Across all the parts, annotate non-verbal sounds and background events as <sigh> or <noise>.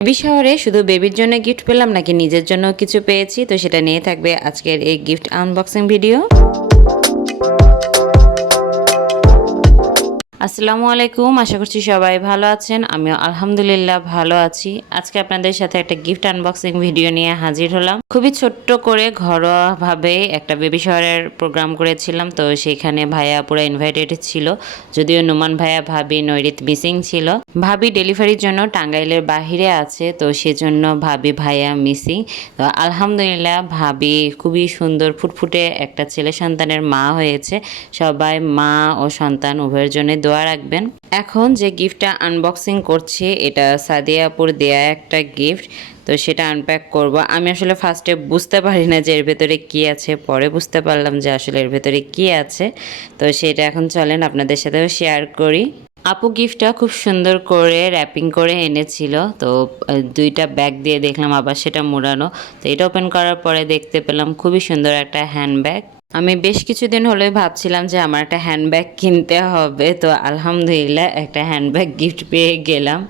Baby শহরে শুধু বেবির জন্য গিফট পেলাম নাকি নিজের জন্য কিছু পেয়েছি? তো সেটা নিয়ে থাকবে আজকের এই গিফট আনবক্সিং ভিডিও আসসালামু আলাইকুম, আশা করছি সবাই ভালো আছেন। আমিও আলহামদুলিল্লাহ ভালো আছি। আজকে আপনাদের সাথে একটা গিফট আনবক্সিং ভিডিও নিয়ে হাজির হলাম। খুবই ছোট্ট করে, ঘরোয়াভাবে একটা বেবি শহরের প্রোগ্রাম করেছিলাম, তো সেখানে ভাইয়া পুরো ইনভাইটেড ছিল। যদিও নোমান ভাইয়া, ভাবি, নৈরিত মিসিং ছিল। ভাবি ডেলিভারির জন্য টাঙ্গাইলের বাহিরে আছে, তো সেজন্য ভাবি, ভাইয়া মিসিং তো আলহামদুলিল্লাহ ভাবি খুবই সুন্দর, ফুটফুটে একটা ছেলে সন্তানের মা হয়েছে। সবাই মা ও সন্তান উভয়ের জন্য দোয়া রাখবেন। এখন যে গিফটটা আনবক্সিং করছি, এটা সাদিয়াপুর দেয়া একটা গিফট। তো সেটা আনপ্যাক করব। আমি আসলে ফার্স্টে বুঝতে পারি না যে এর ভেতরে কী আছে, পরে বুঝতে পারলাম যে আসলে এর ভেতরে কী আছে। তো সেটা এখন চলেন আপনাদের সাথেও শেয়ার করি। আপু গিফটটা খুব সুন্দর করে র্যাপিং করে এনেছিল। তো দুইটা ব্যাগ দিয়ে দেখলাম, আবার সেটা মোড়ানো। তো এটা ওপেন করার পরে দেখতে পেলাম খুবই সুন্দর একটা হ্যান্ডব্যাগ আমি বেশ কিছুদিন হলে ভাবছিলাম যে আমার একটা হ্যান্ডব্যাগ কিনতে হবে, তো আলহামদুলিল্লাহ একটা হ্যান্ডব্যাগ গিফট পেয়ে গেলাম।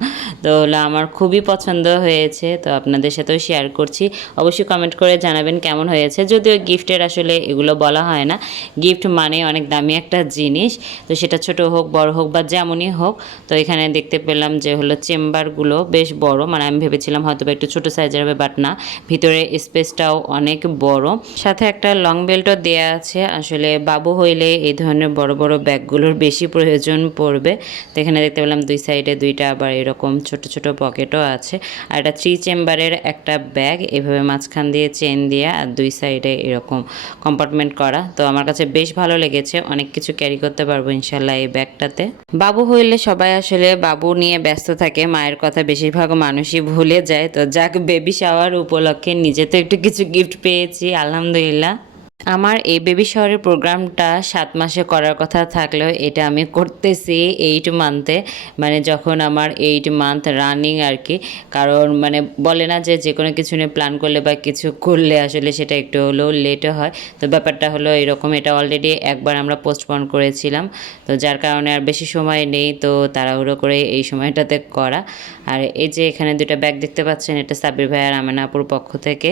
তো হলো আমার খুবই পছন্দ হয়েছে, তো আপনাদের সাথেও শেয়ার করছি। অবশ্যই কমেন্ট করে জানাবেন কেমন হয়েছে, যদিও গিফটের আসলে এগুলো বলা হয় না। গিফট মানে অনেক দামি একটা জিনিস, তো সেটা ছোট হোক, বড় হোক বা যেমনই হোক, তো এখানে দেখতে পেলাম যে হলো চেম্বারগুলো বেশ বড় মানে আমি ভেবেছিলাম হয়তো একটু ছোট সাইজের হবে বাট না, ভিতরে স্পেসটাও অনেক বড়। সাথে একটা লং বেল্টও দেয়া আছে, আসলে বাবু হইলে এই ধরনের বড় বড় ব্যাগগুলোর বেশি প্রয়োজন পড়বে। তো এখানে দেখতে পেলাম দুই সাইডে দুইটা আবার এরকম ছোট ছোট পকেটও আছে। আর এটা থ্রি চেম্বারের একটা ব্যাগ এভাবে মাঝখান দিয়ে চেন দিয়ে আর দুই সাইডে এরকম কম্পার্টমেন্ট করা। তো আমার কাছে বেশ ভালো লেগেছে, অনেক কিছু ক্যারি করতে পারব ইনশাল্লাহ এই ব্যাগটাতে বাবু হইলে সবাই আসলে বাবু নিয়ে ব্যস্ত থাকে, মায়ের কথা বেশিরভাগ মানুষই ভুলে যায়। তো যাক বেবি শাওয়ার উপলক্ষে নিজে তো একটু কিছু গিফট পেয়েছি, আলহামদুলিল্লাহ। আমার এই বেবি শহরের প্রোগ্রামটা সাত মাসে করার কথা থাকলেও এটা আমি করতেছি এইট মান্থে মানে যখন আমার এইট মান্থ রানিং আর কি, কারণ মানে বলে না যে যে কোনো কিছু নিয়ে প্ল্যান করলে বা কিছু করলে আসলে সেটা একটু হলেও লেটও হয়। তো ব্যাপারটা হলো এরকম, এটা অলরেডি একবার আমরা পোস্টপন করেছিলাম। তো যার কারণে আর বেশি সময় নেই, তো তাড়াহুড়ো করে এই সময়টাতে করা। আর এই যে এখানে দুটো ব্যাগ দেখতে পাচ্ছেন, এটা সাবির ভাই আর আমেনাপুর পক্ষ থেকে।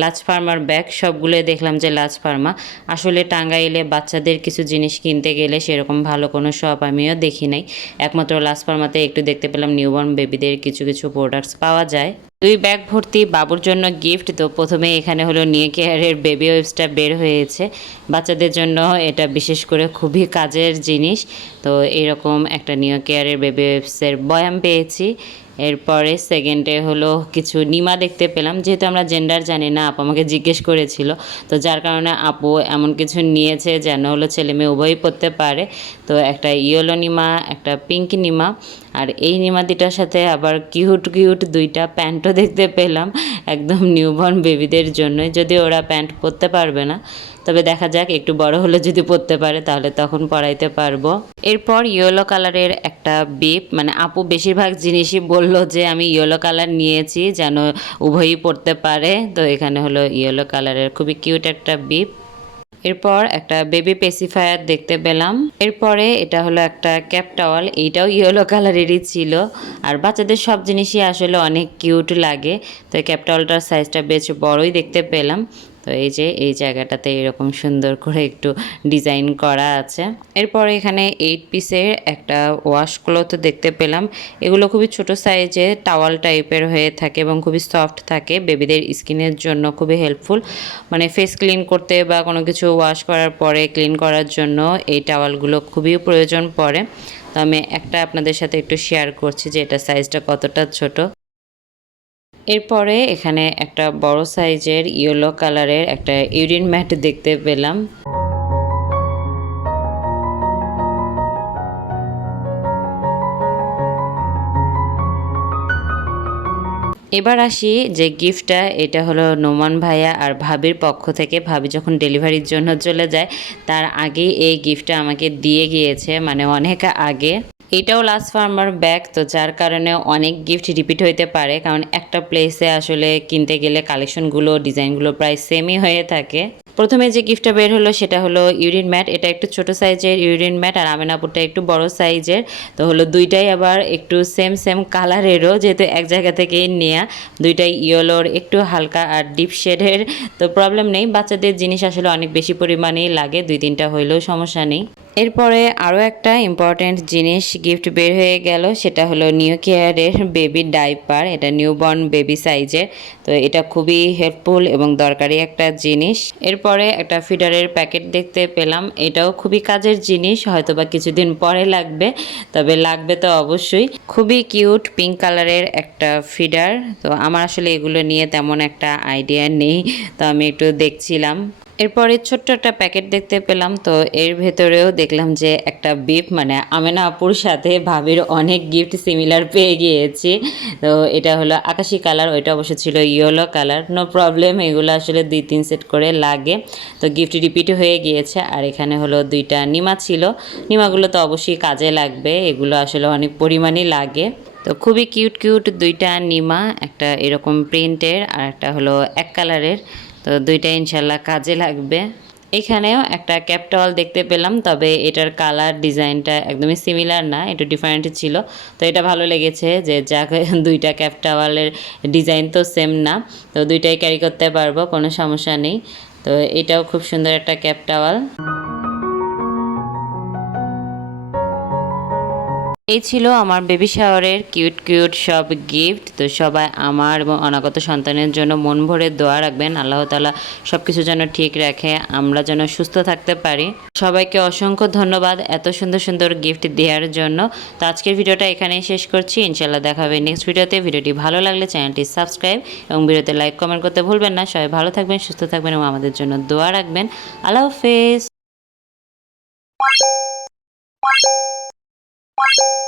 লাচ ফার্মার ব্যাগ সবগুলোই দেখলাম যে লাচ ফার্মা। আসলে টাঙ্গাইলে বাচ্চাদের কিছু জিনিস কিনতে গেলে সেরকম ভালো কোনো শপ আমিও দেখি নাই। একমাত্র লাচ ফার্মাতে একটু দেখতে পেলাম নিউবর্ন বেবিদের কিছু কিছু প্রোডাক্টস পাওয়া যায়। দুই ব্যাগ ভর্তি বাবুর জন্য গিফট তো প্রথমে এখানে হলো নিয়ে কেয়ারের বেবি ওয়েবসটা বের হয়েছে। বাচ্চাদের জন্য এটা বিশেষ করে খুবই কাজের জিনিস। তো এরকম একটা নিউ কেয়ারের বেবি ওয়েবসের বয়াম পেয়েছি। এরপরে সেকেন্ডে হলো কিছু নিমা দেখতে পেলাম। যেহেতু আমরা জেন্ডার জানি না, আপু আমাকে জিজ্ঞেস করেছিল। তো যার কারণে আপু এমন কিছু নিয়েছে যেন হলো ছেলে মেয়ে উভয়ই পড়তে পারে। তো একটা ইয়েলো নিমা, একটা পিঙ্ক নিমা। আর এই নিমা দুটার সাথে আবার কিউট কিউট দুইটা প্যান্টও দেখতে পেলাম। একদম নিউবর্ন বেবিদের জন্যই। যদি ওরা প্যান্ট পরতে পারবে না, তবে দেখা যাক একটু বড় হলে যদি পরতে পারে, তাহলে তখন পরাইতে পারব। এরপর ইয়েলো কালারের একটা বিপ মানে আপু বেশিরভাগ জিনিসই বলল যে আমি ইয়েলো কালার নিয়েছি যেন উভয়ই পড়তে পারে। তো এখানে হলো ইয়েলো কালারের খুবই কিউট একটা বিপ এরপর একটা বেবি পেসিফায়ার দেখতে পেলাম। এরপরে এটা হলো একটা ক্যাপ টাওয়াল এইটাও ইয়েলো কালারেরই ছিল। আর বাচ্চাদের সব জিনিসই আসলে অনেক কিউট লাগে। তো ক্যাপ টাওয়ালটার সাইজটা বেশ বড়ই দেখতে পেলাম। তো এই যে, এই জায়গাটাতে এরকম সুন্দর করে একটু ডিজাইন করা আছে। এরপরে এখানে এইট পিসের একটা ওয়াশ ক্লথ দেখতে পেলাম। এগুলো খুবই ছোট সাইজে টাওয়াল টাইপের হয়ে থাকে এবং খুবই সফট থাকে। বেবিদের স্কিনের জন্য খুবই হেল্পফুল মানে ফেস ক্লিন করতে বা কোনো কিছু ওয়াশ করার পরে ক্লিন করার জন্য এই টাওয়ালগুলো খুবই প্রয়োজন পড়ে। তো আমি একটা আপনাদের সাথে একটু শেয়ার করছি যে এটা সাইজটা কতটা ছোট। এরপরে এখানে একটা বড় সাইজের ইয়েলো কালারের একটা ইউরিন ম্যাট দেখতে পেলাম। এবার আসি যে গিফটটা, এটা হলো নোমান ভাইয়া আর ভাবির পক্ষ থেকে। ভাবি যখন ডেলিভারির জন্য চলে যায়, তার আগেই এই গিফটটা আমাকে দিয়ে গিয়েছে মানে অনেক আগে। এটাও লাস্ট ফার্মার ব্যাগ তো যার কারণে অনেক গিফট রিপিট হইতে পারে। কারণ একটা প্লেসে আসলে কিনতে গেলে কালেকশনগুলো ডিজাইনগুলো প্রায় সেমই হয়ে থাকে। প্রথমে যে গিফটটা বের হলো সেটা হলো ইউরিন ম্যাট এটা একটু ছোট সাইজের ইউরিন ম্যাট আর আমেনাপুরটা একটু বড় সাইজের তো হলো দুইটাই আবার একটু সেম সেম কালারেরও যেহেতু এক জায়গা থেকে নেওয়া দুইটাই ইয়েলোর একটু হালকা আর ডিপ শেডের তো প্রবলেম নেই। বাচ্চাদের জিনিস আসলে অনেক বেশি পরিমাণেই লাগে। দুই তিনটা হইলেও সমস্যা নেই। এরপরে আরও একটা ইম্পর্ট্যান্ট জিনিস গিফট বের হয়ে গেল, সেটা হলো নিউ কেয়ারের বেবি ডাইপার এটা নিউবর্ন বেবি সাইজের তো এটা খুবই হেল্পফুল এবং দরকারি একটা জিনিস। এরপরে একটা ফিডারের প্যাকেট দেখতে পেলাম, এটাও খুবই কাজের জিনিস হয়তো বা কিছুদিন পরে লাগবে, তবে লাগবে তো অবশ্যই। খুবই কিউট পিঙ্ক কালারের একটা ফিডার তো আমার আসলে এগুলো নিয়ে তেমন একটা আইডিয়া নেই, তো আমি একটু দেখছিলাম। এরপরে ছোট্ট একটা প্যাকেট দেখতে পেলাম, তো এর ভেতরেও দেখলাম যে একটা বিপ মানে আমেনা আপুর সাথে ভাবির অনেক গিফট সিমিলার পেয়ে গিয়েছি। তো এটা হলো আকাশি কালার ওইটা অবশ্য ছিল ইয়েলো কালার নো প্রবলেম এগুলো আসলে দুই তিন সেট করে লাগে। তো গিফট রিপিট হয়ে গিয়েছে, আর এখানে হলো দুইটা নিমা ছিল। নিমাগুলো তো অবশ্যই কাজে লাগবে, এগুলো আসলে অনেক পরিমাণই লাগে। তো খুবই কিউট কিউট দুইটা নিমা, একটা এরকম প্রিন্টের আর একটা হলো এক কালারের তো দুইটা ইনশাল্লাহ কাজে লাগবে। এখানেও একটা ক্যাপটাওয়াল দেখতে পেলাম, তবে এটার কালার ডিজাইনটা একদমই সিমিলার না, একটু ডিফারেন্ট ছিল। তো এটা ভালো লেগেছে যে যা <laughs> দুইটা ক্যাপ টাওয়ালের ডিজাইন তো সেম না, তো দুইটাই ক্যারি করতে পারব, কোনো সমস্যা নেই। তো এটাও খুব সুন্দর একটা ক্যাপটাওয়াল এই ছিল আমার বেবি শাওয়ারের কিউট কিউট সব গিফট তো সবাই আমার এবং অনাগত সন্তানের জন্য মন ভরে দোয়া রাখবেন। আল্লাহ তালা সব কিছু যেন ঠিক রাখে, আমরা যেন সুস্থ থাকতে পারি। সবাইকে অসংখ্য ধন্যবাদ এত সুন্দর সুন্দর গিফট দেওয়ার জন্য। তো আজকের ভিডিওটা এখানেই শেষ করছি। ইনশাল্লাহ দেখা হবে নেক্সট ভিডিওতে। ভিডিওটি ভালো লাগলে চ্যানেলটি সাবস্ক্রাইব এবং ভিডিওতে লাইক কমেন্ট করতে ভুলবেন না। সবাই ভালো থাকবেন, সুস্থ থাকবেন এবং আমাদের জন্য দোয়া রাখবেন। আল্লাহ হাফেজ। you